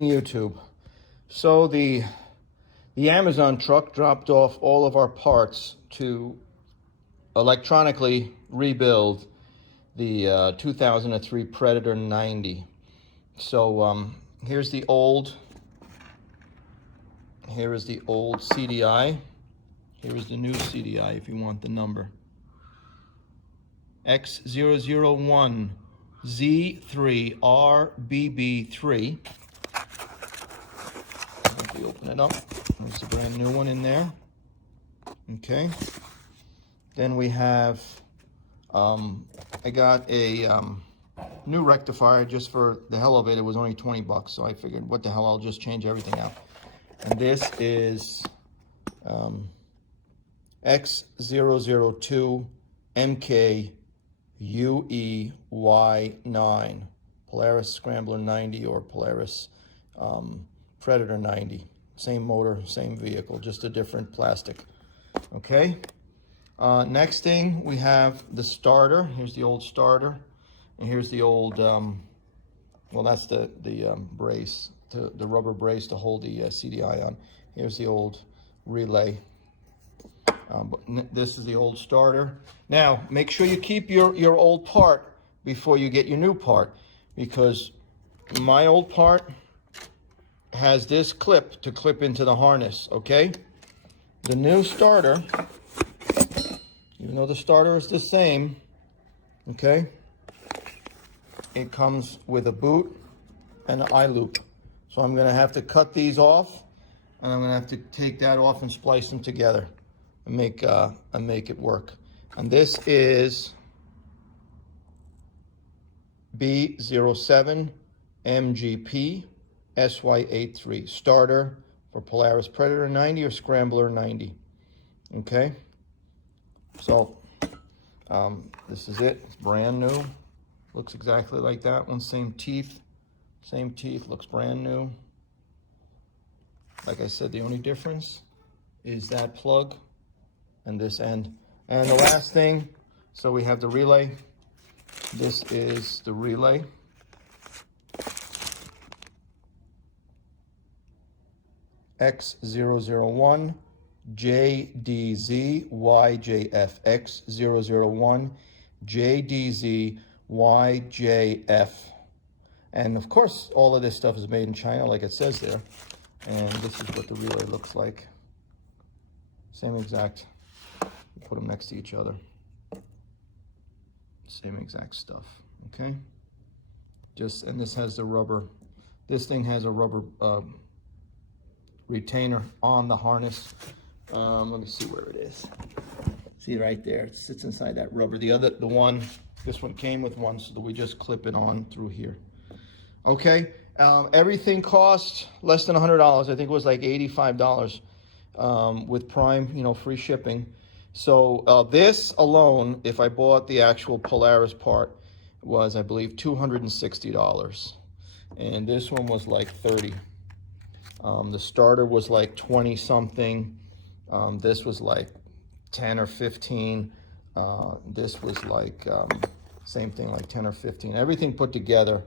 YouTube. So the Amazon truck dropped off all of our parts to electronically rebuild the 2003 Predator 90. So here is the old CDI. Here is the new CDI if you want the number. X001Z3RBB3. If we open it up, there's a brand new one in there. Okay. Then we have, I got a new rectifier just for the hell of it. It was only 20 bucks, so I figured, what the hell, I'll just change everything out. And this is X002MKUEY9, Polaris Scrambler 90 or Polaris Predator 90. Same motor, same vehicle, just a different plastic. Okay. Next thing, we have the starter. Here's the old starter, and here's the old, well, that's the brace, the rubber brace to hold the CDI on. Here's the old relay. But this is the old starter. Now, make sure you keep your old part before you get your new part, because my old part has this clip to clip into the harness, okay? The new starter, even though the starter is the same, okay, it comes with a boot and an eye loop. So I'm gonna have to cut these off, and I'm gonna have to take that off and splice them together and make it work. And this is B07MGP SY83 starter for Polaris Predator 90 or Scrambler 90. Okay, so this is it. It's brand new. Looks exactly like that one. Same teeth, looks brand new. Like I said, the only difference is that plug and this end. And the last thing, so we have the relay. This is the relay. X001 JDZ YJF. X001 JDZ YJF. And of course, all of this stuff is made in China, like it says there. And this is what the relay looks like. Same exact. Put them next to each other. Same exact stuff. Okay. And this has the rubber. This thing has a rubber retainer on the harness. Let me see where it is. See right there, it sits inside that rubber. This one came with one, so that we just clip it on through here. Okay, everything cost less than $100. I think it was like $85 with Prime, free shipping. So this alone, if I bought the actual Polaris part, was, I believe, $260. And this one was like $30. The starter was like 20 something. This was like 10 or 15. This was like, same thing, like 10 or 15. Everything put together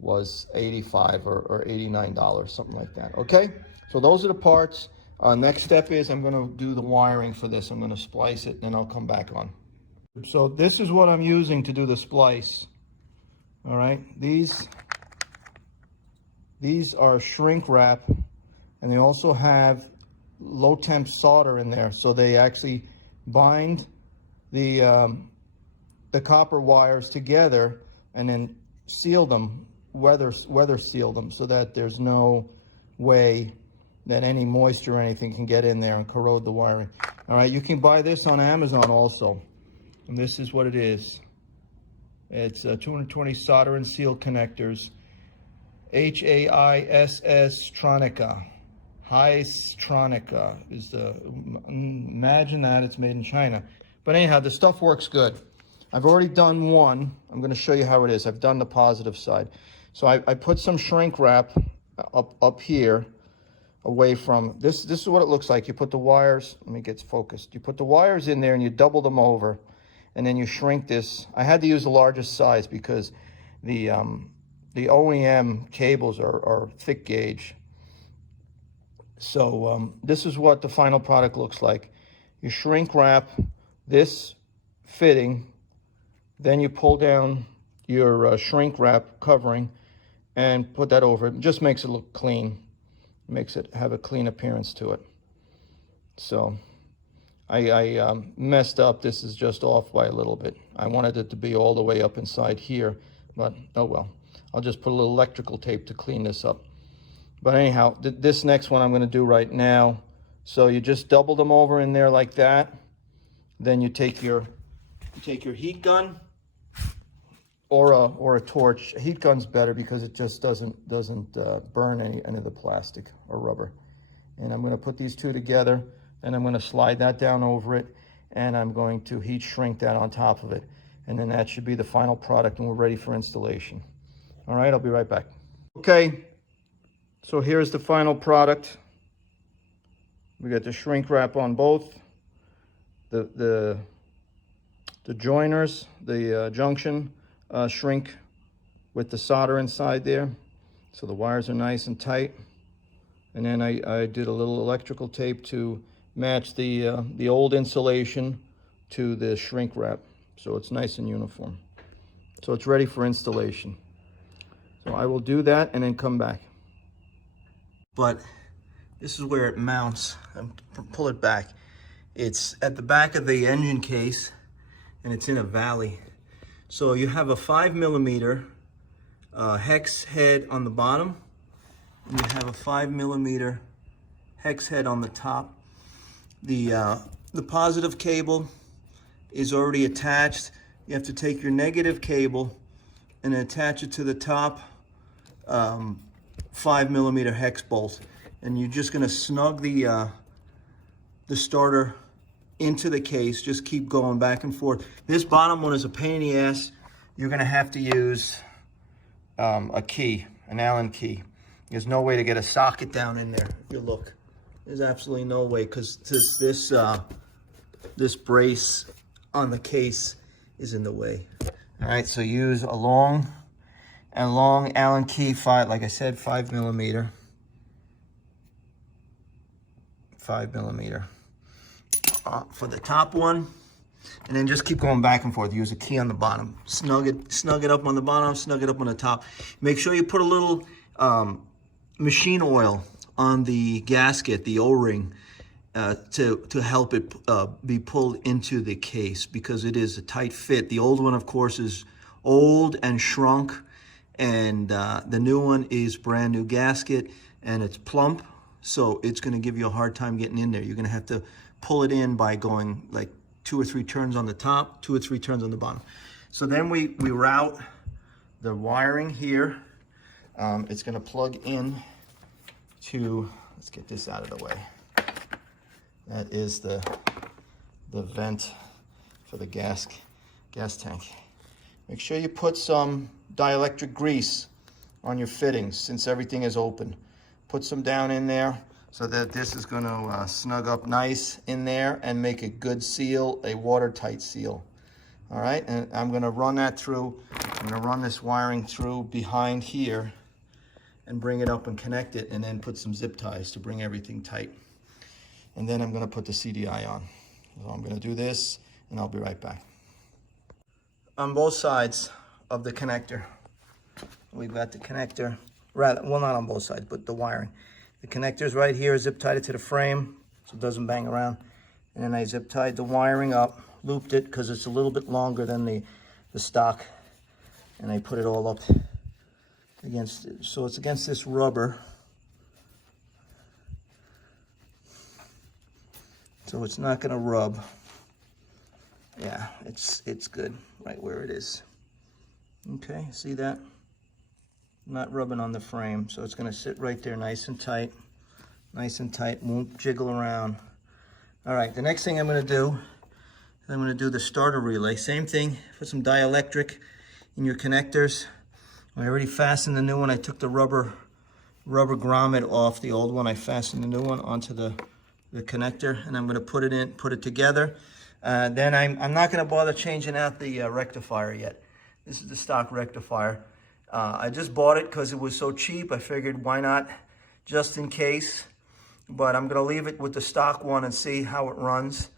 was $85 or $89, something like that. Okay, so those are the parts. Next step is I'm gonna do the wiring for this. I'm gonna splice it, then I'll come back on. So this is what I'm using to do the splice. All right, these are shrink wrap, and they also have low temp solder in there, so they actually bind the copper wires together and then seal them, weather seal them, so that there's no way that any moisture or anything can get in there and corrode the wiring. All right, you can buy this on Amazon also, and this is what it is. It's 220 solder and seal connectors. HAISS Tronica. Tronica is imagine that, it's made in China. But anyhow, the stuff works good. I've already done one. I'm going to show you how it is. I've done the positive side. So I put some shrink wrap up here, away from this. This is what it looks like. You put the wires, let me get focused. You put the wires in there and you double them over, and then you shrink this. I had to use the largest size because the the OEM cables are thick gauge. So this is what the final product looks like. You shrink wrap this fitting, then you pull down your shrink wrap covering and put that over it. It just makes it look clean, makes it have a clean appearance to it. So I messed up. This is just off by a little bit. I wanted it to be all the way up inside here, but oh well. I'll just put a little electrical tape to clean this up. But anyhow, this next one I'm going to do right now. So you just double them over in there like that. Then you take your heat gun or a torch. A heat gun's better because it just doesn't burn any of the plastic or rubber. And I'm going to put these two together, and I'm going to slide that down over it, and I'm going to heat shrink that on top of it. And then that should be the final product, and we're ready for installation. All right, I'll be right back. Okay, so here's the final product. We got the shrink wrap on both. The joiners, the junction shrink with the solder inside there. So the wires are nice and tight. And then I did a little electrical tape to match the old insulation to the shrink wrap. So it's nice and uniform. So it's ready for installation. So I will do that and then come back. But this is where it mounts. Pull it back. It's at the back of the engine case, and it's in a valley. So you have a 5mm hex head on the bottom. And you have a 5mm hex head on the top. The positive cable is already attached. You have to take your negative cable and attach it to the top 5mm hex bolt, and you're just going to snug the starter into the case. Just keep going back and forth. This bottom one is a pain in the ass. You're going to have to use a key, an Allen key. There's no way to get a socket down in there. If you look, there's absolutely no way, because this brace on the case is in the way. All right, so use a long Allen key, like I said, 5mm. 5mm for the top one, and then just keep going back and forth. Use a key on the bottom. Snug it up on the bottom, snug it up on the top. Make sure you put a little machine oil on the gasket, the O-ring, to help it be pulled into the case, because it is a tight fit. The old one, of course, is old and shrunk, and the new one is brand new gasket, and it's plump, so it's going to give you a hard time getting in there. You're going to have to pull it in by going like 2 or 3 turns on the top, 2 or 3 turns on the bottom. So then we route the wiring here. It's going to plug in to, let's get this out of the way. That is the vent for the gas tank. Make sure you put some dielectric grease on your fittings, since everything is open. Put some down in there so that this is going to snug up nice in there and make a good seal, a watertight seal. All right, and I'm going to run that through. I'm going to run this wiring through behind here and bring it up and connect it, and then put some zip ties to bring everything tight. And then I'm going to put the CDI on. So I'm going to do this, and I'll be right back. On both sides of the connector, we've got the connector, well, not on both sides, but the wiring. The connector's right here, zip tied it to the frame so it doesn't bang around. And then I zip tied the wiring up, looped it because it's a little bit longer than the stock. And I put it all up against it. So it's against this rubber. So it's not gonna rub. Yeah, it's good right where it is. Okay, see that? Not rubbing on the frame, so it's going to sit right there nice and tight, won't jiggle around. All right, the next thing I'm going to do is I'm going to do the starter relay. Same thing, put some dielectric in your connectors. I already fastened the new one. I took the rubber grommet off the old one. I fastened the new one onto the connector, and I'm going to put it together. Then I'm not going to bother changing out the rectifier yet. This is the stock rectifier. I just bought it because it was so cheap. I figured why not, just in case. But I'm gonna leave it with the stock one and see how it runs.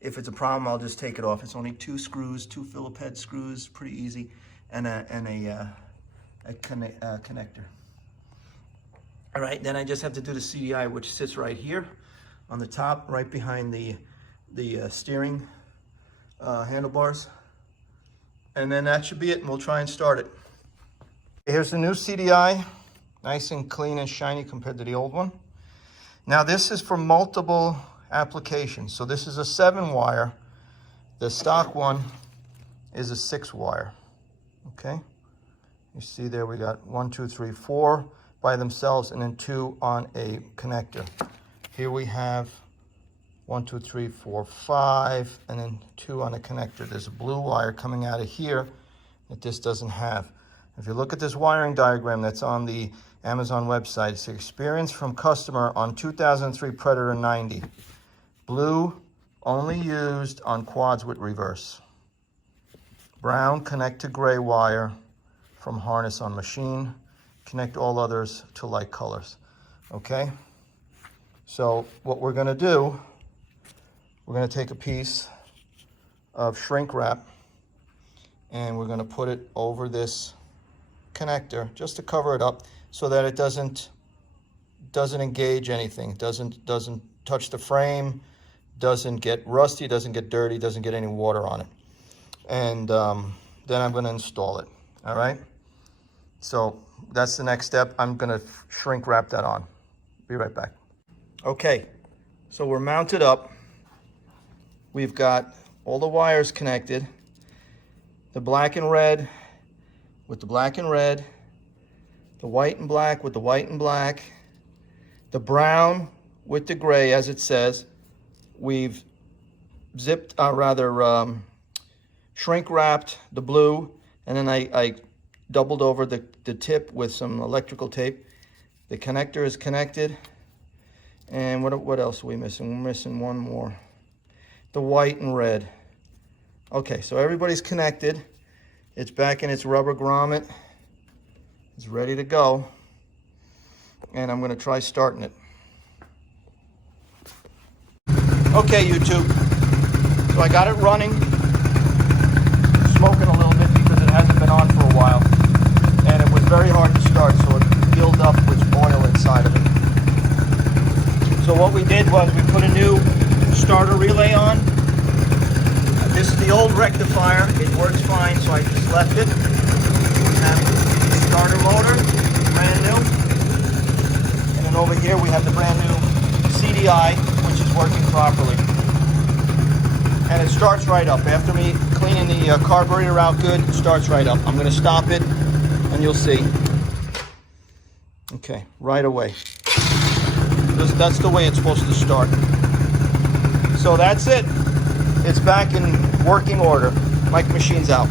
If it's a problem, I'll just take it off. It's only 2 screws, 2 Phillip head screws, pretty easy, and a connector. All right, then I just have to do the CDI, which sits right here on the top, right behind the steering handlebars. And then that should be it, and we'll try and start it. Here's the new CDI, nice and clean and shiny compared to the old one. Now this is for multiple applications. So this is a 7-wire. The stock one is a 6-wire, okay? You see there we got 1, 2, 3, 4 by themselves, and then 2 on a connector. Here we have 1, 2, 3, 4, 5, and then 2 on a connector. There's a blue wire coming out of here that this doesn't have. If you look at this wiring diagram that's on the Amazon website, it's experience from customer on 2003 Predator 90. Blue, only used on quads with reverse. Brown, connect to gray wire from harness on machine. Connect all others to light colors, okay? So what we're gonna do, we're gonna take a piece of shrink wrap and we're gonna put it over this connector just to cover it up so that it doesn't engage anything, doesn't touch the frame, doesn't get rusty, doesn't get dirty, doesn't get any water on it. And then I'm going to install it. All right, so that's the next step. I'm going to shrink wrap that on. Be right back. Okay, so we're mounted up. We've got all the wires connected, the black and red with the black and red, the white and black with the white and black, the brown with the gray, as it says. We've shrink wrapped the blue, and then I doubled over the tip with some electrical tape. The connector is connected, and what else are we missing? We're missing one more, the white and red. Okay, so everybody's connected. It's back in its rubber grommet. It's ready to go. And I'm gonna try starting it. Okay, YouTube. So I got it running. Smoking a little bit because it hasn't been on for a while. And it was very hard to start, so it filled up with oil inside of it. So what we did was we put a new starter relay on. This is the old rectifier. It works fine, so I just left it. We have the starter motor, brand new. And then over here we have the brand new CDI, which is working properly. And it starts right up. After me cleaning the carburetor out good, it starts right up. I'm going to stop it, and you'll see. Okay, right away. That's the way it's supposed to start. So that's it. It's back in working order. Mic machine's out.